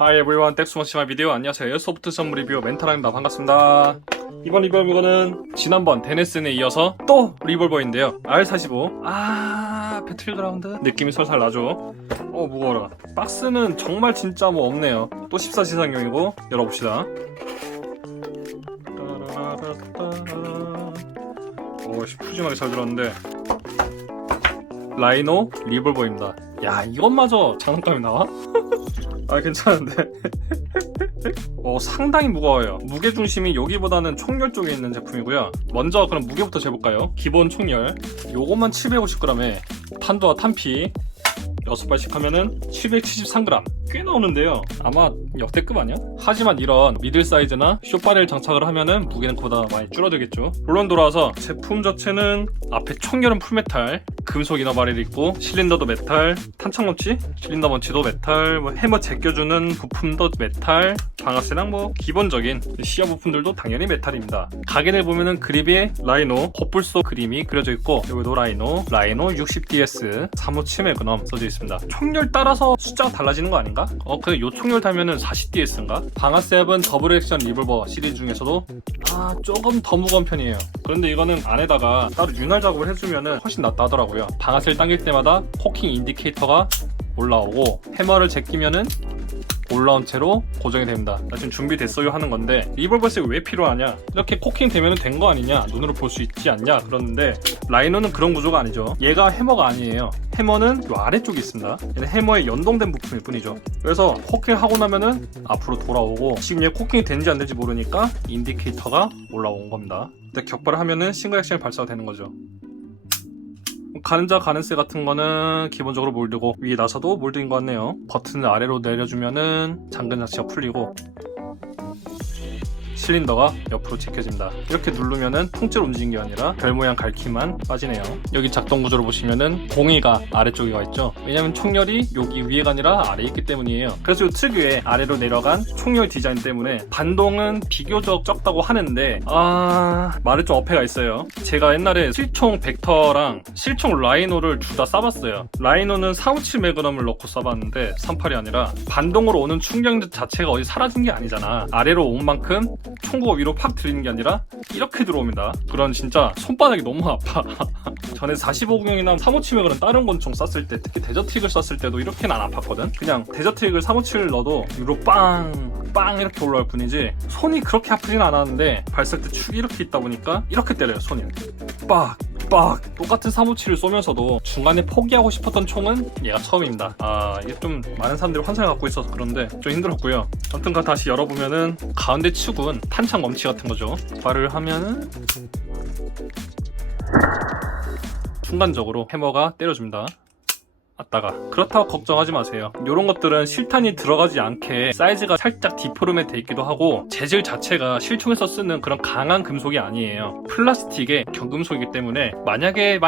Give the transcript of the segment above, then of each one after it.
Hi everyone, 텍스머시마 비디오 안녕하세요. 에어소프트 선물 리뷰 멘탈입니다. 반갑습니다. 이번 리뷰는 지난번 데네슨에 이어서 또 리볼버인데요. R45. 배틀그라운드 느낌이 설살 나죠. 무거워라. 박스는 정말 진짜 뭐 없네요. 또 14지상용이고 열어봅시다. 푸짐하게 잘 들었는데 라이노 리볼버입니다. 야, 이것마저 장난감이 나와? 괜찮은데. 상당히 무거워요. 무게중심이 여기보다는 총열 쪽에 있는 제품이고요. 먼저 그럼 무게부터 재볼까요? 기본 총열 요것만 750g에 탄두와 탄피 6발씩 하면은 773g. 꽤 나오는데요. 아마 역대급 아니야? 하지만 이런 미들 사이즈나 숏바렐 장착을 하면은 무게는 그보다 많이 줄어들겠죠. 물론 돌아와서 제품 자체는 앞에 총열은 풀메탈, 금속 이너바렐이 있고 실린더도 메탈, 탄창 멈치, 실린더 멈치도 메탈, 해머 제껴주는 부품도 메탈, 방아쇠랑 기본적인 시어 부품들도 당연히 메탈입니다. 각인을 보면은 그립에 라이노 헛불소 그림이 그려져 있고 여기도 라이노 60DS 357 매그넘 써져 있습니다. 총열 따라서 숫자가 달라지는 거 아닌가? 요 총열 달면은 40DS인가? 방아쇠압은 더블 액션 리볼버 시리즈 중에서도 조금 더 무거운 편이에요. 그런데 이거는 안에다가 따로 윤활 작업을 해주면은 훨씬 낫다 하더라고요. 방아쇠를 당길 때마다 코킹 인디케이터가 올라오고 해머를 제끼면은 올라온 채로 고정이 됩니다. 나 지금 준비됐어요 하는 건데 리볼버스가 왜 필요하냐? 이렇게 코킹 되면 된 거 아니냐? 눈으로 볼 수 있지 않냐? 그러는데 라이노는 그런 구조가 아니죠. 얘가 해머가 아니에요. 해머는 요 아래쪽에 있습니다. 얘는 해머에 연동된 부품일 뿐이죠. 그래서 코킹을 하고 나면은 앞으로 돌아오고 지금 얘 코킹이 되는지 안 되는지 모르니까 인디케이터가 올라온 겁니다. 근데 격발을 하면은 싱글 액션이 발사가 되는 거죠. 가는자 가는쇠 같은 거는 기본적으로 몰드고 위에 나사도 몰드인 것 같네요. 버튼을 아래로 내려주면은 잠근 자체가 풀리고 실린더가 옆으로 제껴집니다. 이렇게 누르면은 통째로 움직이는 게 아니라 별 모양 갈퀴만 빠지네요. 여기 작동 구조를 보시면은 공이가 아래쪽에 가 있죠. 왜냐면 총열이 여기 위에가 아니라 아래에 있기 때문이에요. 그래서 이 특유의 아래로 내려간 총열 디자인 때문에 반동은 비교적 적다고 하는데 말에 좀 어폐가 있어요. 제가 옛날에 실총 벡터랑 실총 라이노를 둘 다 쏴봤어요. 라이노는 457 매그넘을 넣고 쏴봤는데 38이 아니라 반동으로 오는 충격 자체가 어디 사라진 게 아니잖아. 아래로 온 만큼 총구가 위로 팍 들리는 게 아니라 이렇게 들어옵니다. 그런 진짜 손바닥이 너무 아파. 전에 45공용이나 357맥은 다른 권총 쐈을 때 특히 데저트릭을 쐈을 때도 이렇게는 안 아팠거든. 그냥 데저트릭을 357을 넣어도 위로 빵 이렇게 올라올 뿐이지 손이 그렇게 아프진 않았는데 발사할 때 축이 이렇게 있다 보니까 이렇게 때려요. 손이 빡 똑같은 357을 쏘면서도 중간에 포기하고 싶었던 총은 얘가 처음입니다. 이게 좀 많은 사람들이 환상을 갖고 있어서 그런데 좀 힘들었고요. 아무튼 다시 열어보면은 가운데 축은 탄창 멈치 같은 거죠. 발을 하면은 순간적으로 해머가 때려줍니다. 그렇다고 걱정하지 마세요. 이런 것들은 실탄이 들어가지 않게 사이즈가 살짝 디포름에 돼 있기도 하고 재질 자체가 실총에서 쓰는 그런 강한 금속이 아니에요. 플라스틱의 경금속이기 때문에 만약에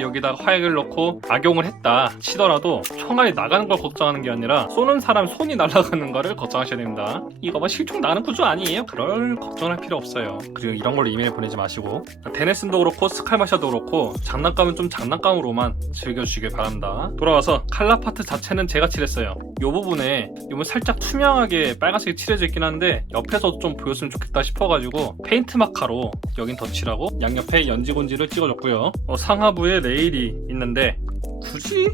여기다가 화약을 넣고 악용을 했다 치더라도 총알이 나가는 걸 걱정하는 게 아니라 쏘는 사람 손이 날아가는 거를 걱정하셔야 됩니다. 이거 실총 나가는 구조 아니에요? 그럴 걱정할 필요 없어요. 그리고 이런 걸로 이메일 보내지 마시고 데네슨도 그렇고 스칼마샤도 그렇고 장난감은 좀 장난감으로만 즐겨주시길 바랍니다. 돌아와서 칼라 파트 자체는 제가 칠했어요. 이 부분에 살짝 투명하게 빨간색이 칠해져 있긴 한데 옆에서 좀 보였으면 좋겠다 싶어가지고 페인트 마카로 여긴 덧칠하고 양옆에 연지곤지를 찍어줬고요. 상하부에 레일이 있는데 굳이?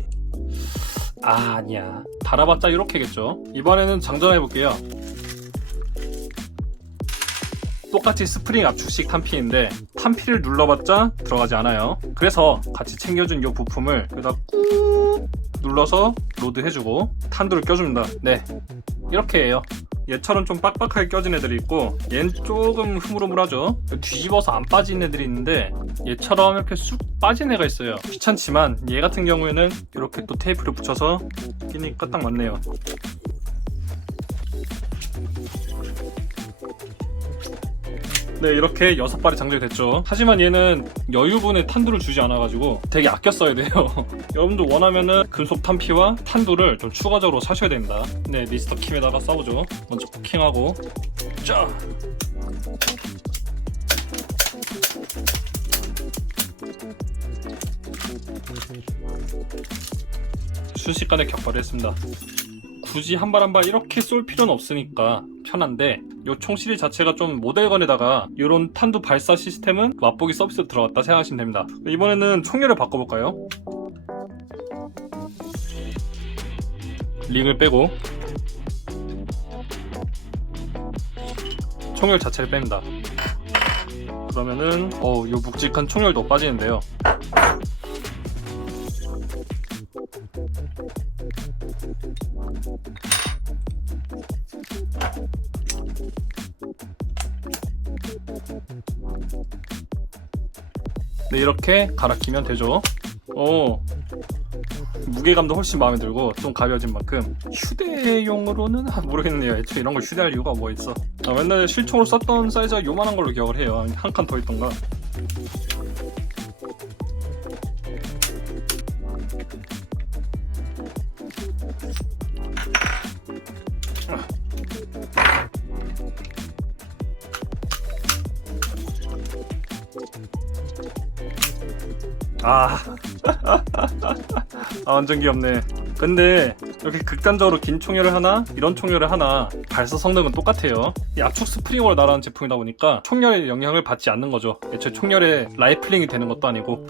아니야. 달아봤자 이렇게겠죠. 이번에는 장전해볼게요. 똑같이 스프링 압축식 탄피인데 탄피를 눌러봤자 들어가지 않아요. 그래서 같이 챙겨준 이 부품을 여기다 꾹 눌러서 로드해주고 탄두를 껴줍니다. 네, 이렇게 해요. 얘처럼 좀 빡빡하게 껴진 애들이 있고 얘는 조금 흐물흐물하죠. 뒤집어서 안 빠진 애들이 있는데 얘처럼 이렇게 쑥 빠진 애가 있어요. 귀찮지만 얘 같은 경우에는 이렇게 또 테이프를 붙여서 끼니까 딱 맞네요. 네, 이렇게 6발이 장전이 됐죠. 하지만 얘는 여유분의 탄두를 주지 않아가지고 되게 아껴 써야 돼요. 여러분들 원하면은 금속 탄피와 탄두를 좀 추가적으로 사셔야 됩니다. 네, 미스터 킴에다가 싸우죠. 먼저 코킹하고 쫙 순식간에 격발을 했습니다. 굳이 한 발 한 발 이렇게 쏠 필요는 없으니까 편한데, 요 총 시리즈 자체가 좀 모델건에다가 이런 탄두 발사 시스템은 맛보기 서비스로 들어갔다 생각하시면 됩니다. 이번에는 총열을 바꿔볼까요? 링을 빼고 총열 자체를 뺍니다. 그러면은 요 묵직한 총열도 빠지는데요. 네, 이렇게 갈아 끼면 되죠. 무게감도 훨씬 마음에 들고 좀 가벼워진 만큼 휴대용으로는 모르겠네요. 애초에 이런 걸 휴대할 이유가 뭐 있어. 맨날 실총으로 썼던 사이즈가 요만한 걸로 기억을 해요. 한 칸 더 있던가. 완전 귀엽네. 근데 이렇게 극단적으로 긴 총열을 하나, 이런 총열을 하나, 발사 성능은 똑같아요. 이 압축 스프링으로 날아가는 제품이다 보니까 총열의 영향을 받지 않는 거죠. 애초에 총열에 라이플링이 되는 것도 아니고.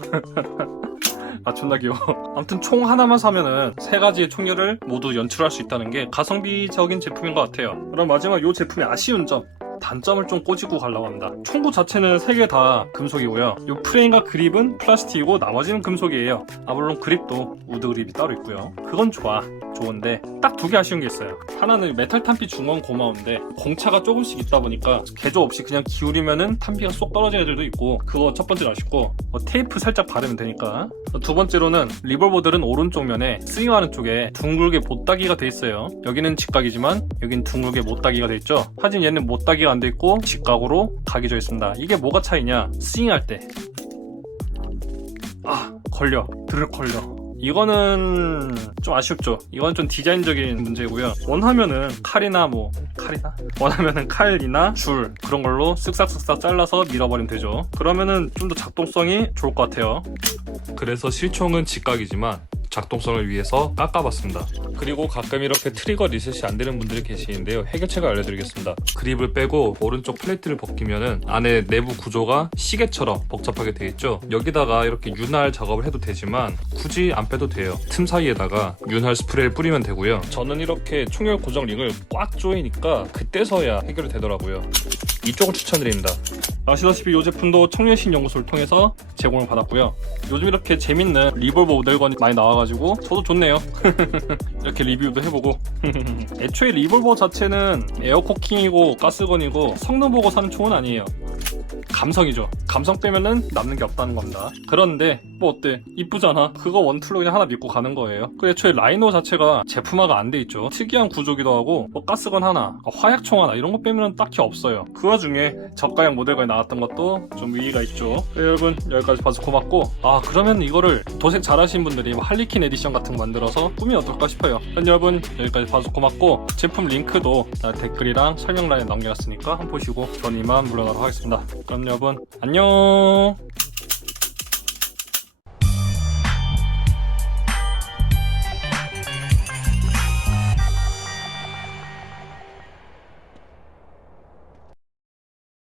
존나 귀여워. 아무튼 총 하나만 사면은 세 가지의 총열을 모두 연출할 수 있다는 게 가성비적인 제품인 것 같아요. 그럼 마지막 이 제품의 아쉬운 점, 단점을 좀 꼬집고 가려고 합니다. 총구 자체는 3개 다 금속이고요. 이 프레임과 그립은 플라스틱이고 나머지는 금속이에요. 물론 그립도 우드 그립이 따로 있고요. 그건 좋은데 딱 2개 아쉬운 게 있어요. 하나는 메탈 탄피 중원 고마운데 공차가 조금씩 있다 보니까 개조 없이 그냥 기울이면은 탄피가 쏙 떨어지는 애들도 있고, 그거 첫 번째로 아쉽고, 테이프 살짝 바르면 되니까. 두 번째로는 리볼버들은 오른쪽 면에 스윙하는 쪽에 둥글게 못따기가 돼 있어요. 여기는 직각이지만 여긴 둥글게 못따기가 돼 있죠. 하지만 얘는 못따기가 안 돼 있고 직각으로 각이져 있습니다. 이게 뭐가 차이냐? 스윙할 때 걸려, 드르륵 걸려. 이거는 좀 아쉽죠. 이건 좀 디자인적인 문제고요. 원하면은 원하면은 칼이나 줄 그런 걸로 쓱싹쓱싹 잘라서 밀어버리면 되죠. 그러면은 좀 더 작동성이 좋을 것 같아요. 그래서 실총은 직각이지만 작동성을 위해서 깎아봤습니다. 그리고 가끔 이렇게 트리거 리셋이 안 되는 분들이 계시는데요. 해결책을 알려드리겠습니다. 그립을 빼고 오른쪽 플레이트를 벗기면은 안에 내부 구조가 시계처럼 복잡하게 되어 있죠. 여기다가 이렇게 윤활 작업을 해도 되지만 굳이 안 빼도 돼요. 틈 사이에다가 윤활 스프레이를 뿌리면 되고요. 저는 이렇게 총열 고정 링을 꽉 조이니까 그때서야 해결이 되더라고요. 이쪽을 추천드립니다. 아시다시피 이 제품도 청년신 연구소를 통해서 제공을 받았고요. 요즘 이렇게 재밌는 리볼버 모델건이 많이 나와가지고 저도 좋네요. 이렇게 리뷰도 해보고. 애초에 리볼버 자체는 에어코킹이고 가스건이고 성능 보고 사는 총은 아니에요. 감성이죠. 감성 빼면은 남는 게 없다는 겁니다. 그런데 뭐 어때? 이쁘잖아. 그거 원툴로 그냥 하나 믿고 가는 거예요. 그 애초에 라이노 자체가 제품화가 안 돼 있죠. 특이한 구조기도 하고 뭐 가스건 하나, 화약총 하나 이런 거 빼면은 딱히 없어요. 그 와중에 저가형 모델건에 나왔던 것도 좀 의의가 있죠. 여러분 여기까지 봐서 고맙고, 그러면 이거를 도색 잘하신 분들이 뭐 할리퀸 에디션 같은 거 만들어서 꾸미면 어떨까 싶어요. 여러분 여기까지 봐서 고맙고, 제품 링크도 댓글이랑 설명란에 남겨놨으니까 한번 보시고 전 이만 물러나도록 하겠습니다. 그럼 여러분 안녕.